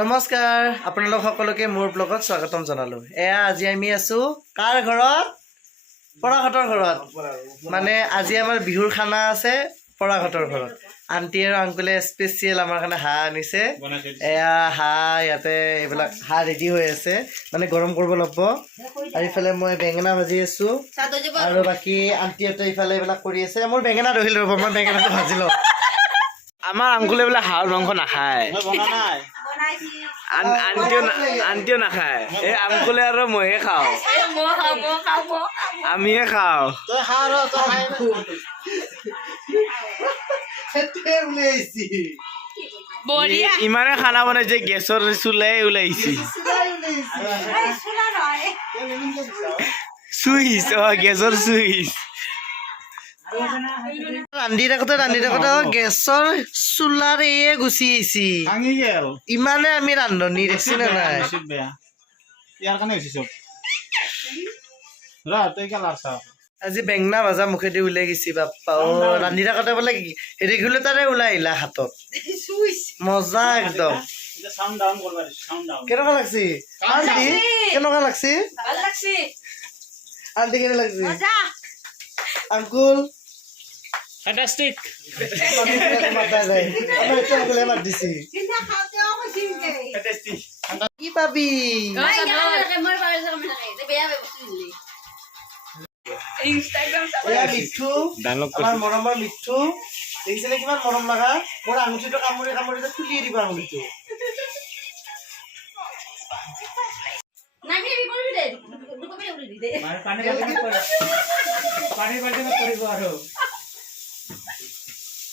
নমস্কাৰ আপোনালোক সকলোকে মোৰ ব্লগত স্বাগতম জনালোঁ এয়া আজি আমি আছোঁ কাৰ ঘৰত পৰাঘটৰ ঘৰত মানে আজি আমাৰ বিহুৰ খানা আছে পৰাঘটৰ ঘৰত আণ্টি আৰু আংকুলে স্পেচিয়েল আমাৰ কাৰণে হাঁহ আনিছে এয়া হাঁহ ইয়াতে এইবিলাক হাঁহ ৰেডি হৈ আছে মানে গৰম কৰিব লাগিব আৰু ইফালে মই বেঙেনা ভাজি আছোঁ আৰু বাকী আণ্টিহঁতে ইফালে এইবিলাক কৰি আছে মোৰ বেঙেনা ধৰিল ৰ'ব মই বেঙেনাটো ভাজি লওঁ আমাৰ আংকুলে বোলে হাঁহৰ মাংস নাখায় আন্টিও নাখায় এই আমকুলে আৰু ময়ে খাওঁ আমিয়ে খাওঁ ইমানে খানা বনাইছে গেছৰ চুলাই ওলাইছে চুইছ অ গেছৰ চুইছ ৰান্ধি থাকোতে ৰান্ধি থাকোতে গেছৰ চোলাৰ এয়ে গুচি আহিছে ইমানে আমি ৰান্ধনি দেখিছো নে নাই আজি বেঙনা ভাজা মুখেদি উলিয়াই গেছি বাপ্পা অ ৰান্ধি থাকোতে বোলে ৰেগুলেটাৰে ওলাই আহিলা হাতত মজা একদম কেনেকুৱা লাগছি আন্টি কেনেকুৱা লাগছি আন্টি কেনে লাগছি আংকুল Fantastic. পানী পানী কৰিব আৰু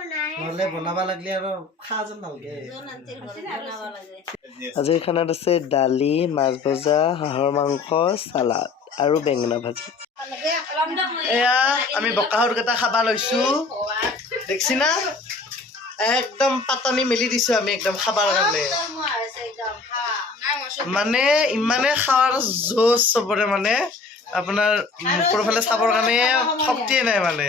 আজিৰ খানাত আছে দালি মাছ ভজা হাঁহৰ মাংস চালাড আৰু বেঙেনা ভাজি এয়া আমি বকা সৰু কেইটা খাবা লৈছো দেখিছি না একদম পাতনি মেলি দিছো আমি একদম খাবাৰ কাৰণে মানে ইমানে খোৱাৰ জোচ চবৰে মানে আপোনাৰ মুখৰ ফালে চাবৰ কাৰণে শক্তিয়ে নাই মানে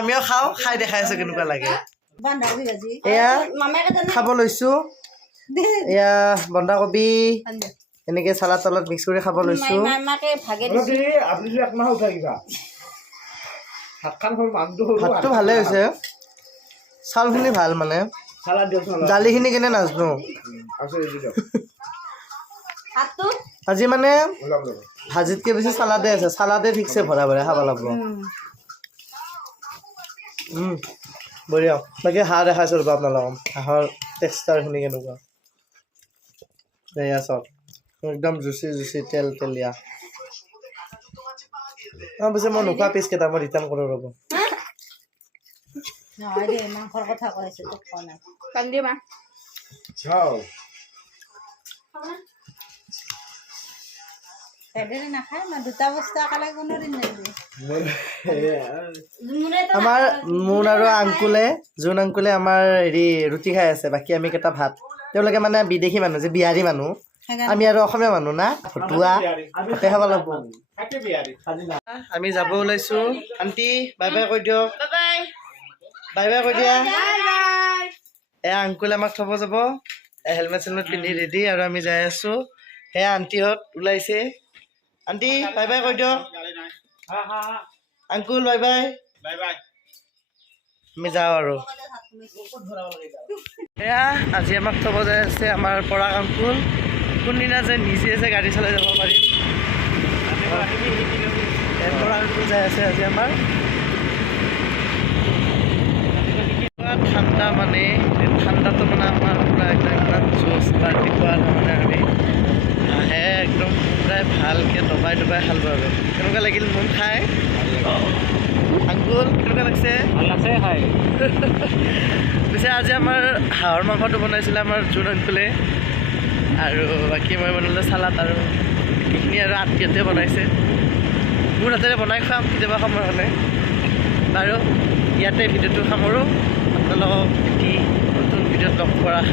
আমিও খাওঁ খাই দেখাই আছো কেনেকুৱা লাগে খাব লৈছো এয়া বন্ধাকবি এনেকে চালাদ তলত মিক্স কৰি খাব লৈছো ভাতটো ভালে হৈছে চাউলখিনি ভাল মানে দালিখিনি কেনে নাজনো আজি মানে ভাজিতকে বেছি চালাডে আছে চালাডে ঠিকছে ভৰা ভৰাই খাব লাগিব বঢ়িয়া বাকী হাঁহ দেখাইছো ৰ'বা আপোনালোকক হাঁহৰ টেক্সাৰ শুনি কেনেকুৱা এয়া চাওক একদম জুচি জুচি তেল তেলীয়া অঁ পিছে মই নোখোৱা পিছ কেইটা মই ৰিটাৰ্ণ কৰোঁ ৰ'ব মাংসৰ কথা কৈ আছো কান্দিবা আমাৰ মোন আৰু আংকুলে যোন আংকুলে আমাৰ হেৰি ৰুটি খাই আছে বাকী আমি কেইটা ভাত তেওঁলোকে মানে বিদেশী মানুহ যে বিহাৰী মানুহ আমি আৰু অসমীয়া মানুহ না ফটুৱা তাতে খাব লাগিব আমি যাব ওলাইছো আণ্টি বাই বাই কৈ দিয়ক বাই বাই কৈ দিয়া এ আংকুলে আমাক থব যাব হেলমেট চেলমেট পিন্ধি ৰেডি আৰু আমি যাই আছো সেয়া আণ্টিহঁত ওলাইছে আণ্টি বাই বাই কৈ দিয়কুল বাই বাই আমি যাওঁ আৰু সেয়া আজি আমাক থব যাই আছে আমাৰ পৰা আংকুল কোনদিনা যে নিজে যে গাড়ী চলাই যাব পাৰিম ঠাণ্ডা মানে ঠাণ্ডাটো মানে আমাৰ পূৰা একদম ইমান জোচ ৰাতিপুৱা তাৰমানে আমি হাঁহে একদম প্ৰায় ভালকৈ ডবাই ডবাই খাল বাৰু কেনেকুৱা লাগিল মোৰ খাই আংকুল কেনেকুৱা লাগিছে ভাল আছে খাই পিছে আজি আমাৰ হাঁহৰ মাংসটো বনাইছিলে আমাৰ জোন আংকুলে আৰু বাকী মই বনালোঁ চালাদ আৰু এইখিনি আৰু আত্মীয়তে বনাইছে মোৰ হাতেৰে বনাই খুৱাম কেতিয়াবা সময় হ'লে বাৰু ইয়াতে ভিডিঅ'টো সামৰোঁ আপোনালোকক এটি নতুন ভিডিঅ'ত লগ কৰাৰ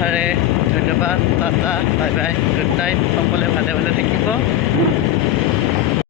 ধন্যবাদ tata bye bye good night সকলে ভালে ভালে থাকিব